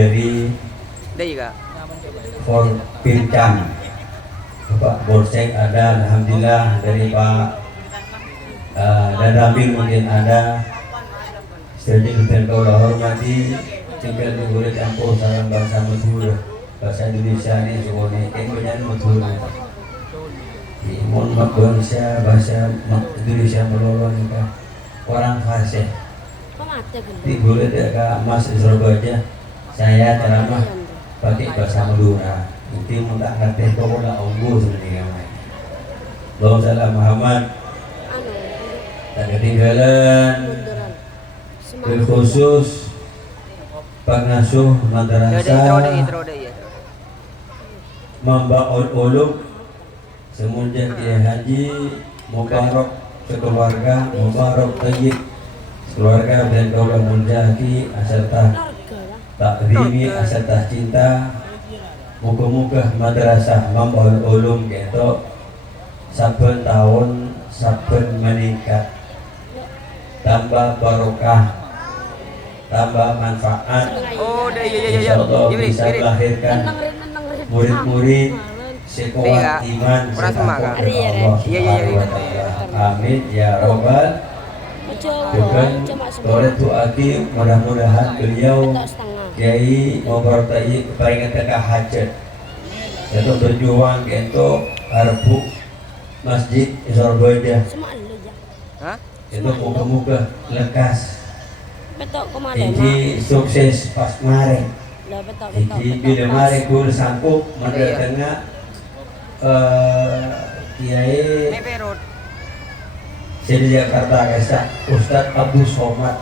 dari Fort Pincang, Bapak Borsek ada, alhamdulillah dari Pak Dadamil mungkin ada. Selanjutnya kau hormati tinggal di murid campur salam bahasa Madura, bahasa Indonesia ini semuanya kemudian Madura. Mohon maaf bahasa Indonesia melolong juga orang fasih. Di murid dekat Mas Surabaya saya ceramah pakai bahasa Madura. Nanti mudah ngerti kau nak unggul sebenarnya. Allahumma shalli ala Muhammad. Tak ketinggalan khusus pengasuh madrasah Membaul Ulum semenjak dia haji mubarak sekeluarga mubarak tayyib keluarga dan kaulah munjaki asaltah takrimi asaltah cinta muka-muka madrasah Membaul Ulum gitu saben tahun saben meningkat tambah barokah tambah manfaat. Insyaallah bisa melahirkan murid-murid sekuat iman setakwa Allah Subhanahu wa taala. Amin ya rabbal alamin. Oleh tuaki mudah-mudahan beliau Kiai mempertai keparingan teka hajat untuk berjuang untuk arbu masjid Surabaya. Itu muka-muka lekas. Iki sukses pas kemarin. Iki bila kemarin gue sanggup mendatangnya Kiai di Jakarta Kesa Ustadz Abu Somad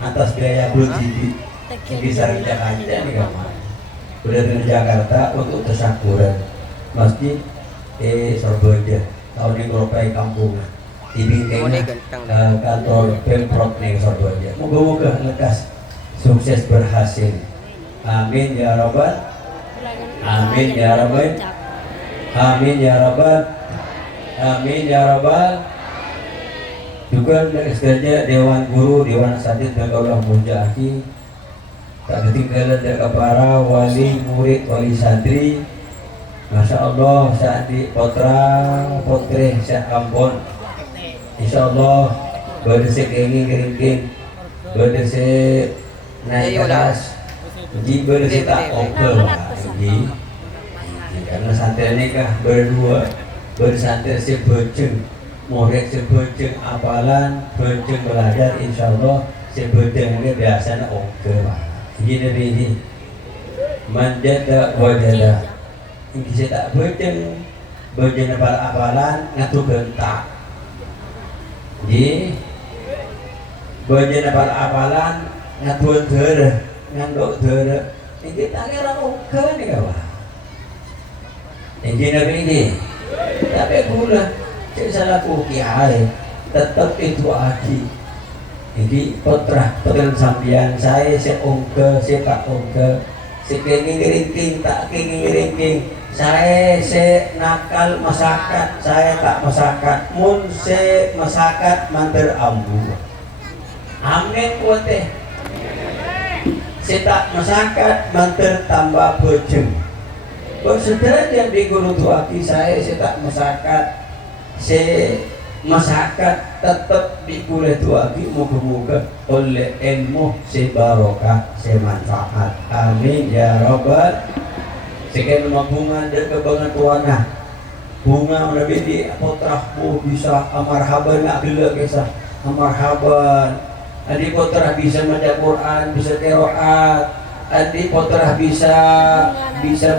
atas biaya berjidi bisa Jakarta nih kawan. Udah dari Jakarta untuk tasyakuran masjid Surabaya tahun ini merupakan kampung. Dibimbingnya kantor Pemprov nih Surabaya. Moga-moga lekas sukses berhasil. Amin ya rabbal. Amin ya rabbal. Amin ya rabbal. Amin ya rabbal. Juga istilahnya Dewan Guru, Dewan Satid dan kaulah munjaki. Tak ketinggalan dari para wali murid, wali santri. Masya Allah saat di Potra Potri Syekh Ampun. Insyaallah berdesik ini keringking berdesik naik atas ji berdesik tak oke ji karena santai nikah berdua bersantai si bojeng murid si bojeng apalan bojeng belajar insyaallah si bojeng ini biasanya oke ji dari ini manjada wajada ini si tak bojeng apalan ngatu gentak ji bagian apalan ngatuan dere ngandok dere ini tangan orang oke nih kawan ini nabi ini tapi gula saya salah kiai tetap itu aki ini putra sambian saya ongke saya tak ongke si kenging tak kenging saya nakal masyarakat saya tak masyarakat mun se masyarakat manter ambu amin kuateh saya tak masyarakat manter tambah bojeng bersaudara yang di guru tuaki saya tak masyarakat saya masyarakat tetap di kuliah tuaki moga-moga oleh ilmu se barokah se manfaat amin ya rabbal. Sekian rumah bunga dan kebangan tuana bunga lebih di potrahmu bisa amarhaban nak bila kisah amarhaban adik potrah bisa baca Quran bisa qiraat adik potrah bisa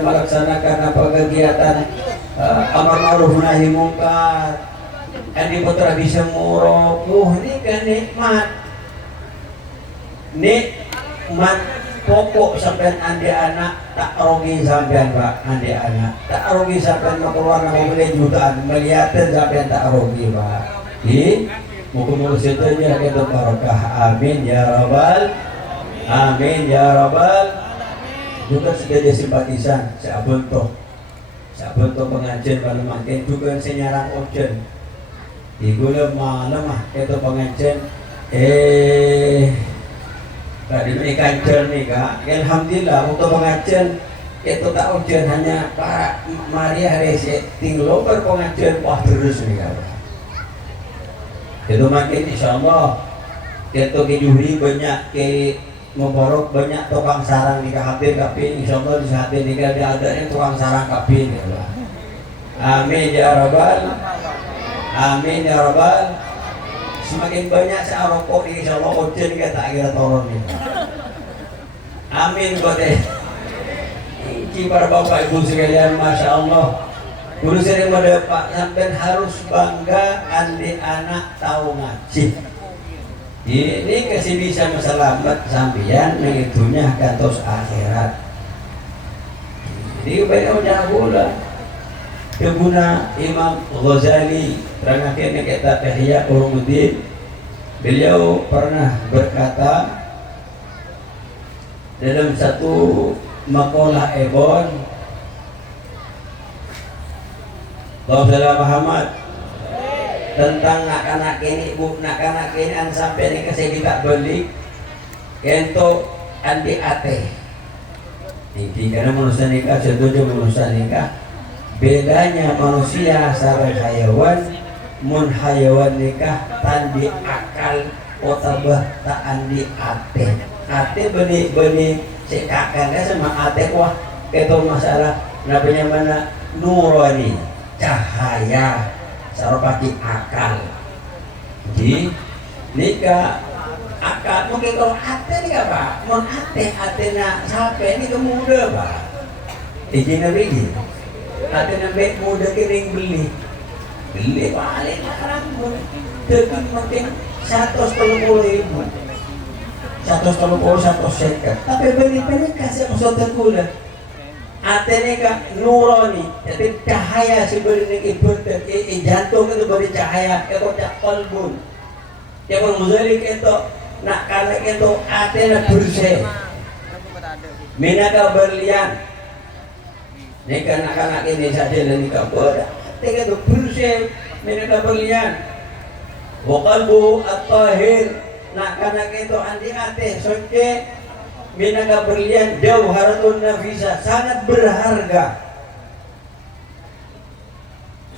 melaksanakan apa kegiatan amar ma'ruf nahi mungkar adik potrah bisa nguruk ini kan nikmat pokok sampai andi anak tak rugi sampai pak andi anak tak rugi sampai mau keluar mobil jutaan miliaran sampai tak rugi pak di muka-muka situ aja kita barokah amin ya rabbal amin ya rabbal. Juga sebagai simpatisan saya bentuk pengajian pada makin juga saya nyarang ojen di gula malam kita pengajian Tadi ini kancel nih kak, alhamdulillah untuk pengajian itu tak ujian hanya Pak Maria Rese tinggal berpengajian wah terus nih kak. Itu makin insya Allah itu kejuhri banyak ke memborok banyak tukang sarang nih kak hampir kapin insya Allah di saat ini kan adanya tukang sarang kapin ya Allah. Amin ya Rabbal, amin ya Rabbal. Semakin banyak saya rokok ini insya Allah ujian kita tak kira turun nih. Amin kote. Para bapak ibu sekalian, masya Allah. Guru sering pada Pak sampai harus bangga andi anak tahu ngaji. Ini kasih bisa meselamat sampian mengitunya kantos akhirat. Jadi banyak udah gula. Kebuna Imam Ghazali terangkan kita Ihya Ulumuddin. Beliau pernah berkata dalam satu makalah Ebon Bapak Muhammad tentang nak-anak ini bu nak-anak ini an sampai ini kasih kita beli untuk andi ate ini karena manusia nikah setuju manusia nikah bedanya manusia sama hayawan mun hayawan nikah tandi akal otabah tak andi ate ate benih si kakaknya sama ate wah itu masalah namanya mana nurani cahaya sarapati akal jadi nikah akal mungkin kalau ate nih apa mau ate nak sampai ini kemuda pak izin nabi ate nabi muda kering beli paling larang pun tekin mungkin 130.000 130 tapi beli kasih maksudnya gula atene ka nurani jadi cahaya sebenarnya ibadah jantung itu beri cahaya itu qalbun ya pun muzalik itu nak kala itu atene bersih minaka berlian nikah anak-anak ini saja dan nikah bodoh atene itu bersih minaka berlian wa qalbu at-tahir nak kana itu andi ate suci minaka berlian jauharatun nafisa sangat berharga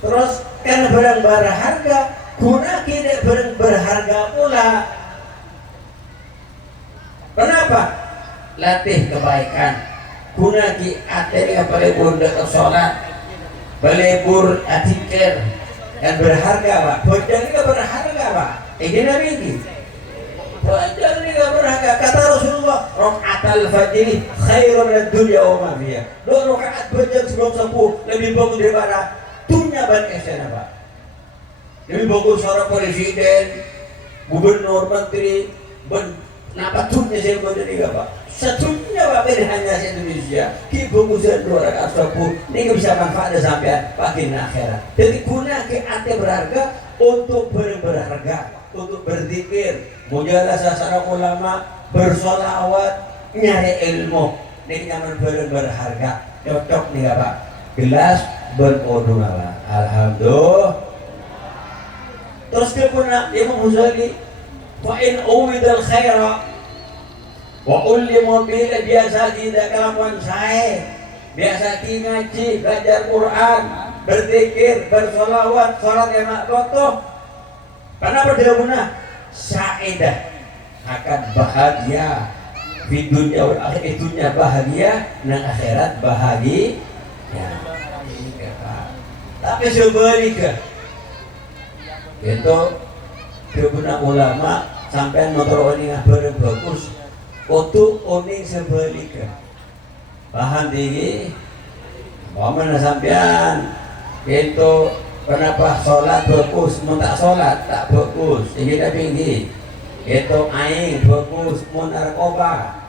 terus kan barang berharga guna tidak berharga pula kenapa latih kebaikan guna ki ate balebur dekat sholat balebur atikir yang berharga pak bojang ini berharga pak ini nabi ini bojang ini berharga kata Rasulullah rakaat al-fajr khairun min dunya wa ma fiha 2 rakaat bojang sebelum subuh lebih bagus daripada dunia dan istana pak lebih bagus seorang presiden gubernur menteri kenapa dunia saya berdiri pak satunya pak beda hanya Indonesia ki bagusan 2 rakaat subuh ini bisa manfaat sampai pagi akhirat jadi guna ke ate berharga untuk berharga untuk berzikir mujalasah seorang ulama bersolawat nyari ilmu ini nyaman berharga cocok nih pak gelas berkodong apa alhamdulillah terus dia pernah Imam Ghazali fa in uwidal khaira wa ullimu bila biasa tidak kelakuan saya biasa ngaji belajar Quran berzikir bersolawat sholat yang makrotoh kenapa dia guna saedah akan bahagia di dunia wal akhirat dunia bahagia dan akhirat bahagia ya tapi sebaliknya itu dia ulama sampai motor ini bareng bagus untuk oning sebaliknya paham tinggi mana sampean itu kenapa sholat bagus mau tak sholat tak bagus ini tinggi itu aing bagus mau narkoba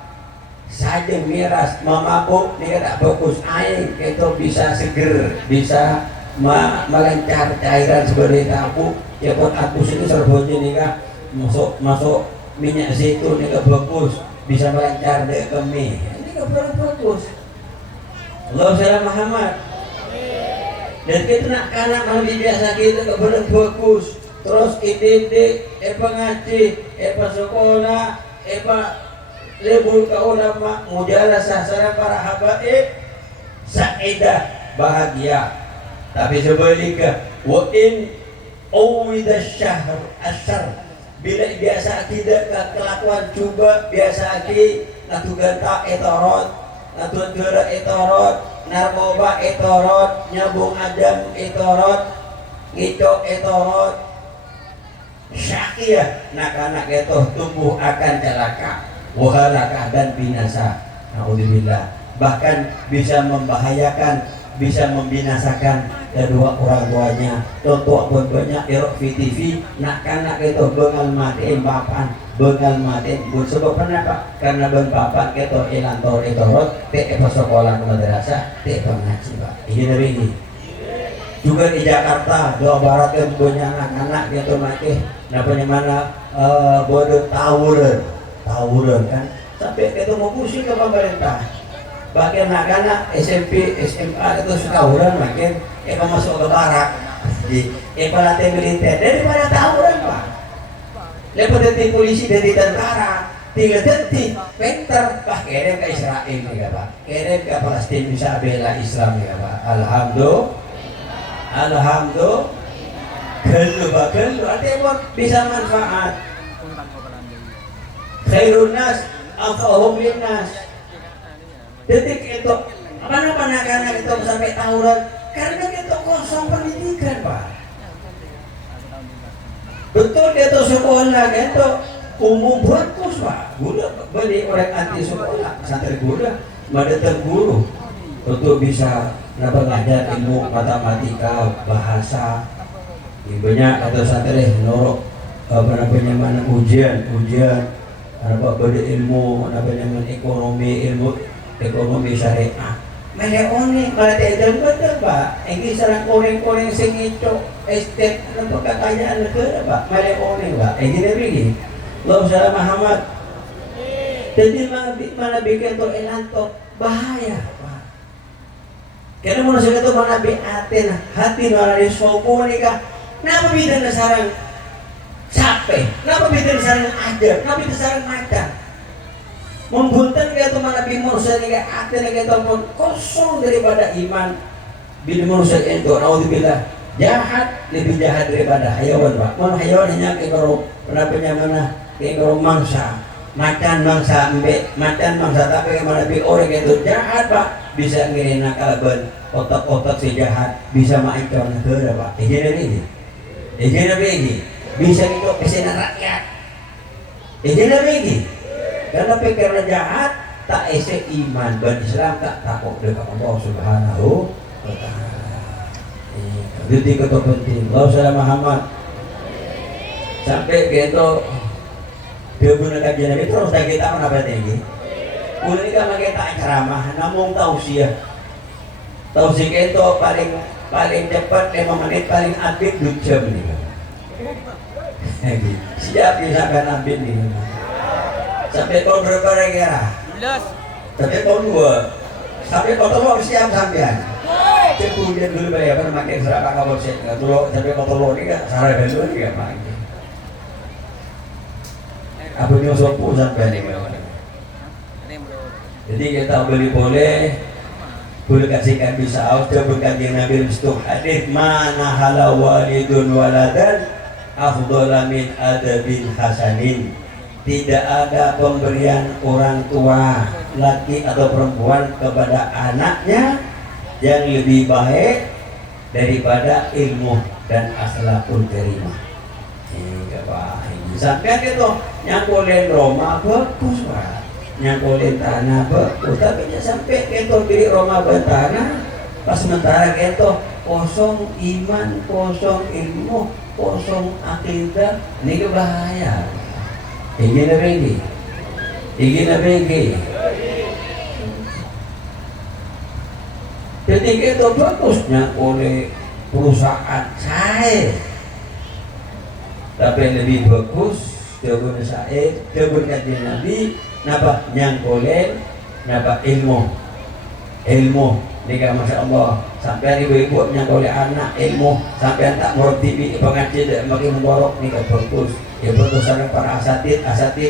saja miras memabuk ini tak bagus aing itu bisa seger bisa melancar cairan seperti aku ya pun aku sini serbonnya nih kak masuk minyak zaitun ini bagus bisa melancar dari kemih ini bagus Allah salam Muhammad dan kita nak kanak lebih biasa kita bagus terus IDD ngaji sekolah lebur ka ulama mujalasah sareng para habaib saedah bahagia. Tapi sebaliknya wa in awida syahr asyar, bila biasa tidak kelakuan coba biasa aki natu ganta etorot, natu dura etorot, narkoba etorot, nyabung adam etorot, ngicok etorot, syakiyah nak-anak itu tumbuh akan celaka, wahalakah dan binasa. Naudzubillah, bahkan bisa membahayakan, bisa membinasakan kedua orang tuanya. Contoh pun banyak erok TV nak kanak itu bengal matiin bapan, bengal matiin bun sebab kenapa? Karena ben bapan itu ilantor itu rot te sekolah ke madrasah te pengaji pak. Ini juga di Jakarta, Jawa Barat kan banyak anak-anak gitu mati. Namanya mana bodoh tawuran kan sampai ketemu pusing ke pemerintah. Bagian anak-anak SMP, SMA itu tawuran makin masuk ke barak di pelatih militer daripada tawuran pak. Lepas dari polisi dari tentara tiga detik pinter pak kirim ke Israel ya pak, kirim ke Palestina bisa bela Islam ya pak. Alhamdulillah gelu artinya bisa manfaat. Khairun nas anfa'uhum linnas. Detik itu kenapa anak-anak itu sampai tawuran? Karena kita kosong pendidikan pak. Betul dia tuh sekolah gitu umum bagus pak. Gula beli orang anti sekolah santri gula mendatang guru untuk bisa ngajar ilmu matematika bahasa banyak atau santri norok mana ujian apa beda ilmu ekonomi syariah meleone malah tidak betul pak. Ini sarang koreng sing ngicok estet untuk kekayaan negara pak meleone pak. Ini begini Allah salam Muhammad. Jadi mana bikin tuh elantok bahaya pak. Karena manusia itu mana biatin hati nolari sopo nikah. Kenapa bidan sarang capek? Kenapa bidan sarang ajar? Kenapa bidan sarang macan? Membuntan kita mana manusia nikah hati nikah pun kosong daripada iman. Bila manusia itu naudzubillah jahat, lebih jahat daripada hayawan pak. Mana hayawan hanya kekoro penapanya mana kekoro mangsa. Macan mangsa tapi mana bi orang itu jahat pak. Bisa ngirim nakal ben otak-otak si jahat bisa mancor negara pak. Ini bisa itu kesana rakyat. Ini karena pikiran jahat tak ese iman dan Islam tak takut dengan Allah Subhanahu wa taala. Jadi kata penting Allah salam Muhammad sampai gitu dia guna kajian Nabi terus dah kita apa tinggi. Ulah kita pakai tak ceramah, namun tausiah itu paling cepat 5 menit, paling abid 2 jam nih. Siap misalkan abid nih. Sampai tahun berapa kira? 11. Sampai tahun 2. Sampai tahun 3 siap sampean. Kemudian dulu bayar apa makin serapa kabel set. Dulu sampai tahun 3 nih sarah dulu nih apa lagi. Apa ni sopo sampai ni kalau. Jadi kita boleh kasihkan bisa auto berkajian Nabi Mustafa hadis mana hala walidun waladan afdhala min adabil hasanin. Tidak ada pemberian orang tua laki atau perempuan kepada anaknya yang lebih baik daripada ilmu dan akhlakul karimah. Sampai itu nyangkulin Roma bagus pak, nyangkulin tanah bagus, tapi sampai itu beli Roma bertanah pas sementara itu kosong iman, kosong ilmu, kosong akidah, ini bahaya. Ingin lagi. Ketika itu bagusnya oleh perusahaan saya, tapi lebih bagus kebun saya, kebun kajian Nabi, napa nyangkolen, napa ilmu. Nika masya Allah sampai ibu-ibu nyangkolen anak ilmu, sampai tak mau TV pengaji makin memborok nika bagus. ya putusan para asatid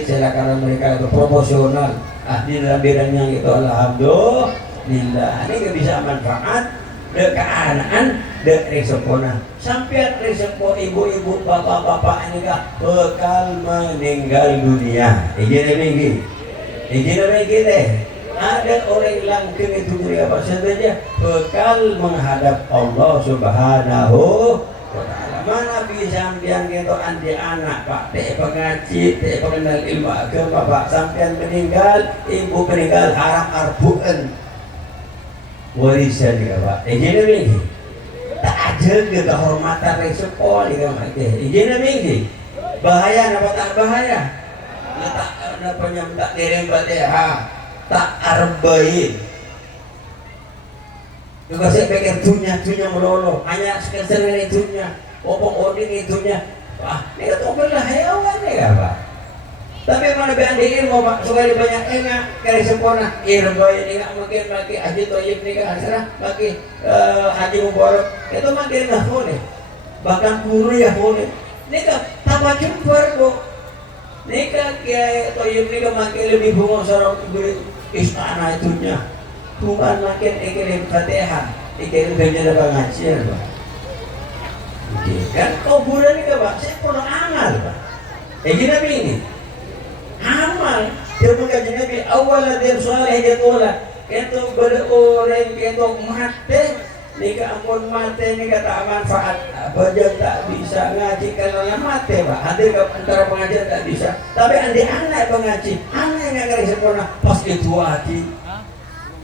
silakan mereka itu proporsional ahli dalam bidangnya itu alhamdulillah ini gak bisa manfaat de keanaan de resepona sampai resepon ibu-ibu bapak-bapak ini gak bekal meninggal dunia izin deh ada orang langkeng itu mereka apa saja bekal menghadap Allah Subhanahu wa ta'ala mana bisa sampean gitu andi anak pak teh pengaji teh pengenal ilmu agama pak sampean meninggal ibu meninggal haram arbuan warisan ya pak izin lagi tak ada kehormatan resiko ya mak izin lagi bahaya apa tak bahaya tak ada penyembah diri Fatihah tak arbain juga saya pikir dunia melolo hanya sekedar itunya opong odin itunya wah ini ketombelah hewan ya pak tapi mana beandi ilmu pak supaya banyak enggak kali sempurna irbain enggak mungkin lagi haji toyib nih kan hasilnya lagi haji mubarak itu makin lah boleh bahkan kuliah boleh ini kan tambah jumpa kok ini kan kiai toyib nih kan makin lebih bunga seorang istana itunya bukan makin ikirim Fatihah ikirim kerja pengajian pak kan kuburan ini pak saya pun amal pak Nabi ini amal dia mengaji Nabi awal dia soleh dia tolak itu berorang itu mati nika ampun mati nika tak manfaat bajang tak bisa ngaji karena mati pak hadir ke antara pengajian tak bisa tapi andi anak pengaji anak yang kali sempurna pas itu hati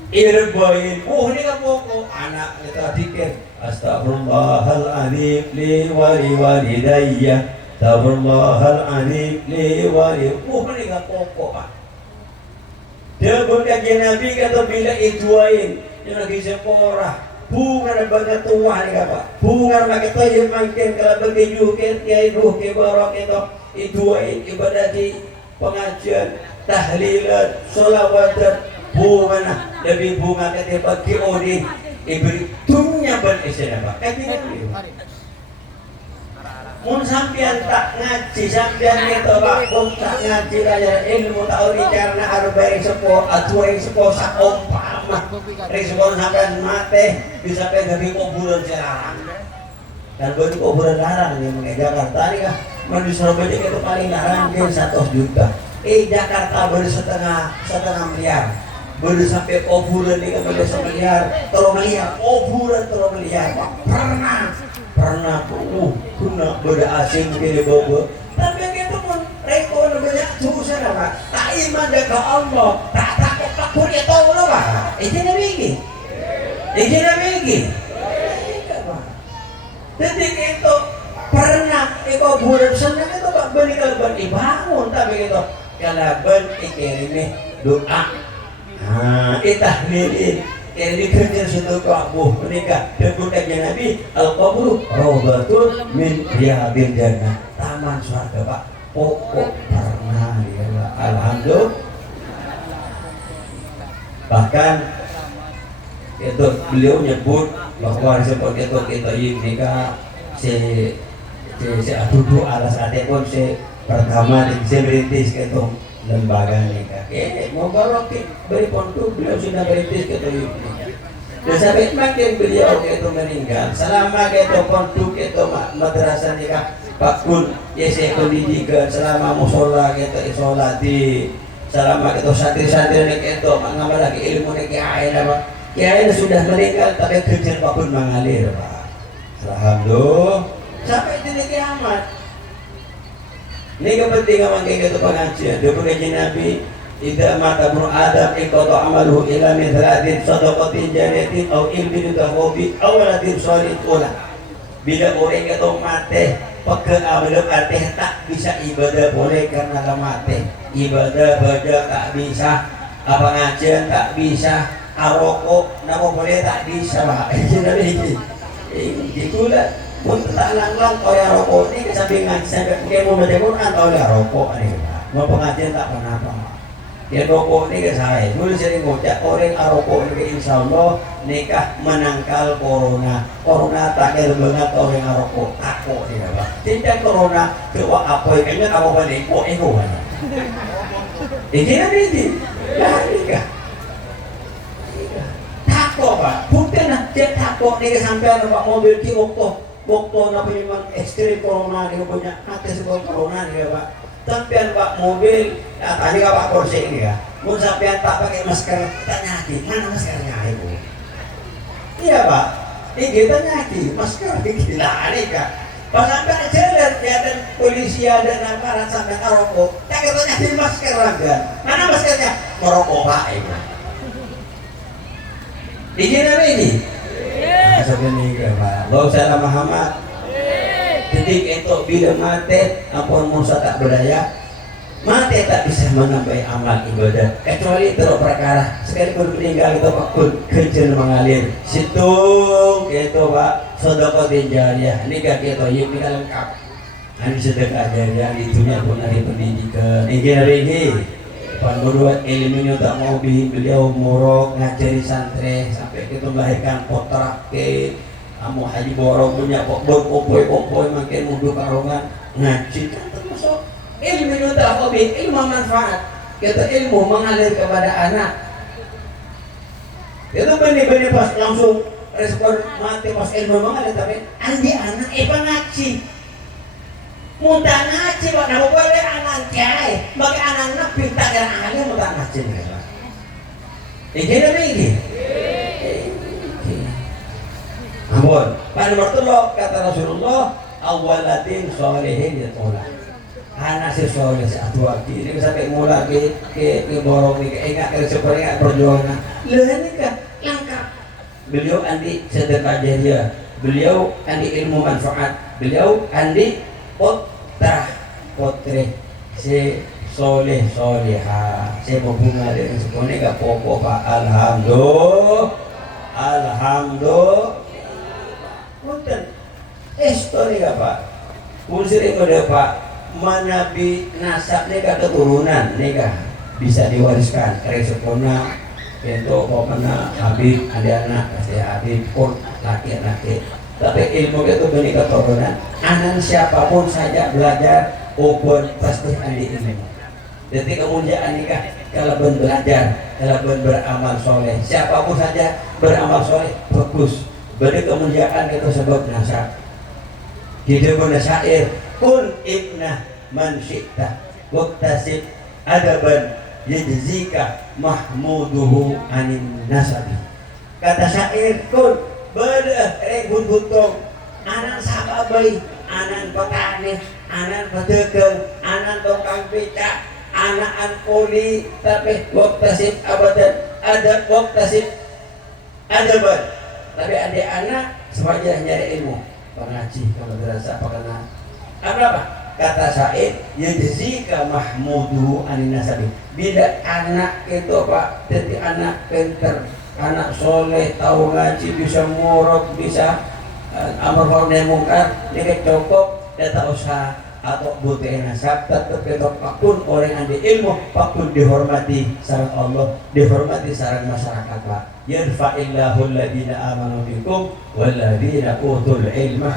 irbain ini kan pokok anak kita dikir astagfirullahaladzim li walidayya astagfirullahaladzim li ini kan pokok pak dia berkaji Nabi kata bila ituain yang lagi sempurna bunga dan bangga tua nih pak bunga makin toyib makin kalau begitu kiai ruh kibarok itu ibadah di pengajian tahlilan sholawatan bunga lebih bunga kata bagi odi ibri dunia berisnya pak katanya mun sampean tak ngaji sampean itu pak mun tak ngaji raya ilmu tahu ni karena arba'in sepo atuain sepo sakompama risiko sampean mati bisa pegang kuburan selarang dan bagi kuburan larang yang mengenai Jakarta ini kah menuju Surabaya itu paling larang dia 100 juta Jakarta baru setengah miliar baru sampai kuburan ini kan baru 1 miliar 3 miliar kuburan 3 miliar pernah guna beda asing kiri bobo tapi itu pun rekor banyak susah pak tak iman ke Allah tak takut takut ya tahu lo pak izin lagi jadi itu pernah itu bulan senang itu pak beli kalaban dibangun tapi itu kalaban ikirimnya doa itahlilin yang dikerja situ kabuh menikah dan bukannya Nabi al-qabru rawdatun min riyadil jannah taman surga pak pokok pernah ya alhamdulillah bahkan itu beliau nyebut bahwa seperti itu kita nikah si duduk alas ade pun si pertama di berintis gitu lembaga nikah mau barokin beri pondok beliau sudah berintis gitu dan sampai makin beliau itu meninggal selama gitu pondok itu madrasah nikah bakun ya saya pendidikan selama musola gitu isolati selama itu santri-santri itu mengamal lagi ilmu kiai kiai sudah meninggal tapi kerja bakun mengalir pak alhamdulillah sampai di kiamat. Ini kepentingan makin itu pengajian. Dia pengajian Nabi. Idza mata ibnu Adam iqata amaluhu ila min thalatin sadaqatin jariyatin aw ilmin tahubi aw waladin shalih ulah. Bila orang itu mati, pakai amal mati tak bisa ibadah boleh karena mati. Ibadah baca tak bisa, apa ngajian tak bisa, arokok nama boleh tak bisa pak. Jadi itulah. Untuk tak lang-lang kau yang rokok ini kesampingan sampai mungkin mau baca Quran atau ya rokok ini mau pengajian tak pernah apa Ya rokok ini ke saya, dulu sering ngocak orang rokok ini insya Allah nikah menangkal corona. Corona tak kira banget orang rokok takut ya pak. Tidak corona coba apa kayaknya apa balik kok ego kan? Ini kan ini, ya nikah. Takut pak, bukan lah dia takut nikah sampai pak mobil ki waktu apa memang ekstrim corona dia punya nanti sebelum corona dia pak. Sampean pak mobil, ya tadi pak kursi ini ya. Mau sampean tak pakai masker, kita nyaki, mana maskernya ibu? Iya pak, ini kita nyaki, masker gila nih kak. Pas sampai jalan, kelihatan polisi ada aparat sampai ngerokok, tak kita nyaki masker lagi. Mana maskernya? Merokok pak ibu. Izin apa ini? Masukkan ini pak. Gak usah lama-lama. Ketika itu bila mati, ampun musa tak berdaya, mati tak bisa menambah amal ibadah. Kecuali terus perkara sekalipun meninggal itu pak pun kecil mengalir. Situng itu pak sedekah jariyah. Ini kaki itu ini lengkap. Ini sedekah jariyah itunya pun hari pendidikan. Ini Panduruan ilmunya tak mau beliau murok ngajari santri sampai kita melahirkan potrak ke kamu haji borong punya kompoi makin mundur karongan ngaji kan termasuk ilmu itu tak hobi ilmu manfaat kita ilmu mengalir kepada anak itu benih-benih pas langsung respon mati pas ilmu mengalir tapi andi anak ngaji muntah ngaji pak nama boleh anak jai bagi anak pintar dan ahli muntah ngaji ini ini Ampun, pada waktu lo kata Rasulullah awalatin solehin ya tola. Anak si soleh si atuaki ini sampai mula ke borong ni ke enggak ke sebenarnya perjuangan. Lain ni kan lengkap. Beliau andi sedekah jariah, beliau andi ilmu manfaat, beliau andi potri si soleh soleha. Saya berbunga dengan semuanya gak pokok pak. Alhamdulillah. Punten, story apa? Unsur pada pak, manabi nasab nikah keturunan nikah bisa diwariskan. Resepona itu pokoknya Habib ada anak, pasti Habib pun laki-laki. Tapi ilmu itu benih keturunan. Anak siapapun saja belajar, pun pasti ahli ilmu. Jadi kemuliaan nikah kalau belajar, kalau beramal soleh, siapapun saja beramal soleh bagus. Beri kemuliaan itu sebab nasab. Kita guna syair kun ibnah man syi'ta waktasib adaban yajzika mahmuduhu anin nasabi. Kata syair kun bedah rebun butong anak sahabai, anak petani, anak pedagang, anak tukang becak, anak poli tapi waktasib abadan ada waktasib adaban. Tapi adik anak semuanya nyari ilmu, pengaji, kalau berasa apa kena apa? Kata Said, yajzika mahmudu anin nasabi. Bila anak itu pak, jadi anak pinter, anak soleh, tahu ngaji, bisa murad, bisa amar ma'ruf nahi munkar, dia cukup, dia tak usah atau butuh nasab tetap tetap pun orang yang di ilmu pun dihormati sarang Allah, dihormati sarang masyarakat pak. Yarfa'illahu alladhina amanu bikum walladhina utul ilma.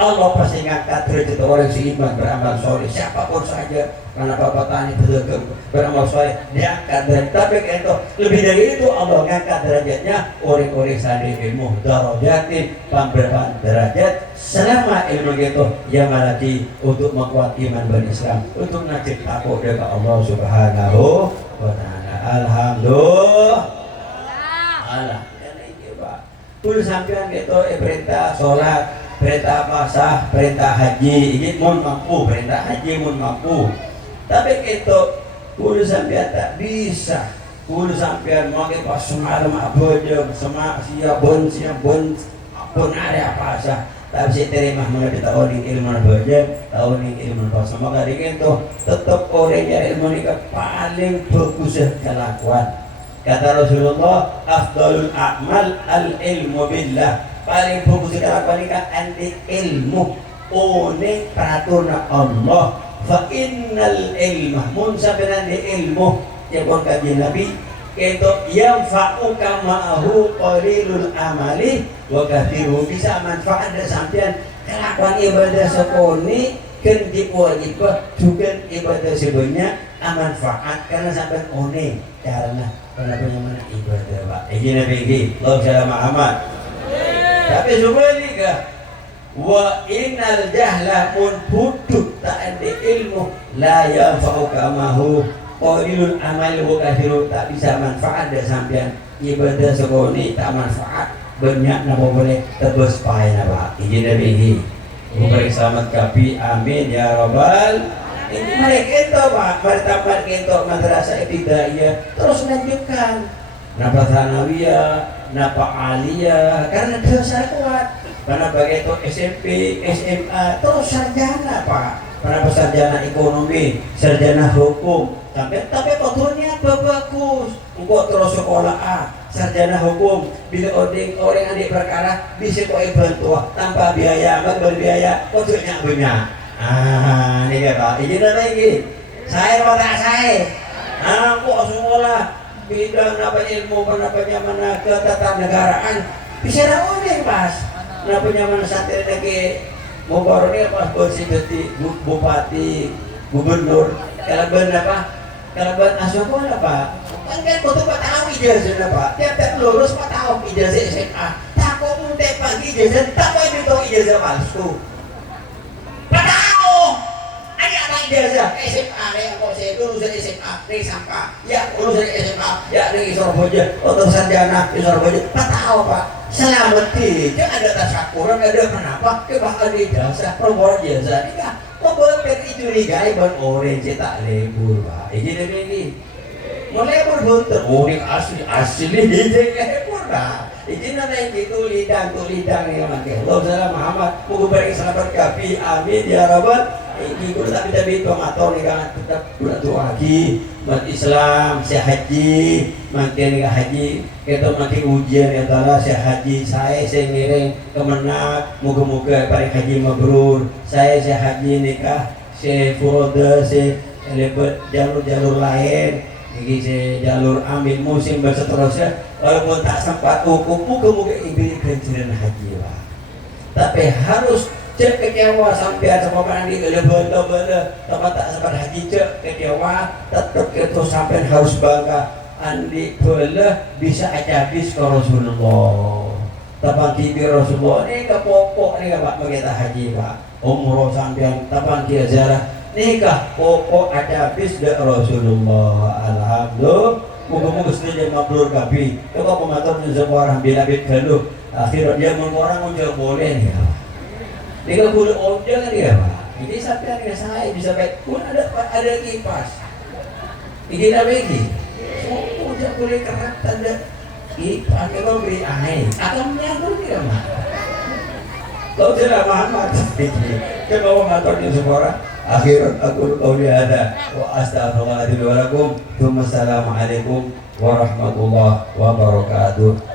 Allah pasti ngangkat derajat orang seiman beramal soleh siapapun saja, karena bapak tani pedagang beramal soleh diangkat derajat. Tapi itu lebih dari itu Allah ngangkat derajatnya orang-orang sadar ilmu darajatin pemberapaan derajat selama ilmu itu yang malaki untuk menguat iman berislam untuk najib takut kepada Allah Subhanahu wa ta'ala. Alhamdulillah. Allah, pun sampean gitu perintah sholat, perintah puasa, perintah haji, ini mun mampu, perintah haji mun mampu. Tapi itu pun sampean tak bisa, pun sampean mau pas semalam apa aja, siap bon, pun ada puasa. Tapi saya terima mana kita orang ilmu baca, tahun ini ilmu puasa. Maka dengan itu tetap orang yang ilmu ini paling bagus kelakuan. Kata Rasulullah, afdalul a'mal al-ilmu billah. Paling bagus kelakuan ini anti ilmu. Ini peraturan Allah. Fa innal ilmah mun sabenan di ilmu Jepun kajian Nabi itu yang fa'uka ma'ahu qalilul amali wa kathiru bisa manfaat dan sampean kelakuan ibadah sekoni kan diwajibah juga ibadah sebenarnya manfaat karena sampean one karena kenapa mana ibadah Pak ini Nabi ini Allah salam amat tapi sebenarnya wa innal jahla mun budut tak ada ilmu la yanfa'uka ma'ahu qalilul amal wa kathirun tak bisa manfaat dan sampean ibadah sekoni tak manfaat banyak napa boleh tebus payah Pak izin Nabi ini beri selamat kapi amin ya rabbal ini mereka itu Pak mereka itu madrasah ibtidaiyah terus lanjutkan napa thanawiyah napa aliyah karena dosa kuat karena begitu SMP SMA terus sarjana Pak karena sarjana ekonomi sarjana hukum tapi fotonya bagus engkau terus sekolah A sarjana hukum bila orang adik perkara bisa kau bantu tanpa biaya berbiaya fotonya punya ini ya Pak izin lagi saya pada saya kok sekolah bidang apa ilmu apa mana ketatanegaraan bisa unik pas apa mana satria lagi mau barunya pas bersih bupati gubernur kalau apa kalau buat asuhan apa? Kan betul Pak tahu ijazah Pak. Tiap lulus Pak tahu ijazah SMA. Tak kok muntah pagi ijazah, tak kok itu ijazah palsu. Pak tahu. Ada ijazah SMA yang kok saya lulusan SMA dari sampah. Ya lulusan SMA, ya dari Surabaya, atau sarjana di Surabaya. Pak tahu Pak. Selamat dia ada tasyakuran, ada kenapa? Bahkan ijazah, nomor ijazah ini kan. Kok boleh itu digai ban orange tak lebur Pak. Ini ini. Mau lebur betul. Orange asli ini lebur Pak. Ini nanti itu lidang yang makai. Allah salam Muhammad. Moga beri selamat kafi. Amin ya rabbal. Ini kita tak bisa bilang atau ni kan tetap buat doa lagi. Mat Islam saya haji, makin haji. Kita makin ujian ya Allah saya haji. Saya ngiring kemenak. Moga-moga pada haji mabrur. Saya haji nikah. Saya furoda. Saya lebat jalur-jalur lain. Ini saya jalur ambil musim berseterusnya. Walaupun tak sempat hukum, moga-moga ibu kencilan haji lah. Tapi harus cek kecewa sampai sama mandi bela tempat tak sempat haji cek kecewa tetap itu sampai harus bangga andi bela bisa aja habis ke Rasulullah tapan tibi Rasulullah ini ke pokok ini Pak kita haji Pak umroh sampai tapan dia ziarah nikah pokok aja habis ke Rasulullah alhamdulillah moga-moga setuju mabrur kabi kalau pematur sebuah orang bila-bila dulu akhirnya dia orang ujar boleh ya dia boleh order kan dia Pak. Jadi sampai dengan saya bisa baik pun ada kipas. Ini apa ini? Oh, tidak boleh kerat tanda kipas kalau beri air atau menyambung dia Pak. Kau tidak Muhammad. Coba mengatur di semua akhirat aku qauli hada wa astaghfirullahaladzim wa lakum. Assalamualaikum warahmatullahi wabarakatuh.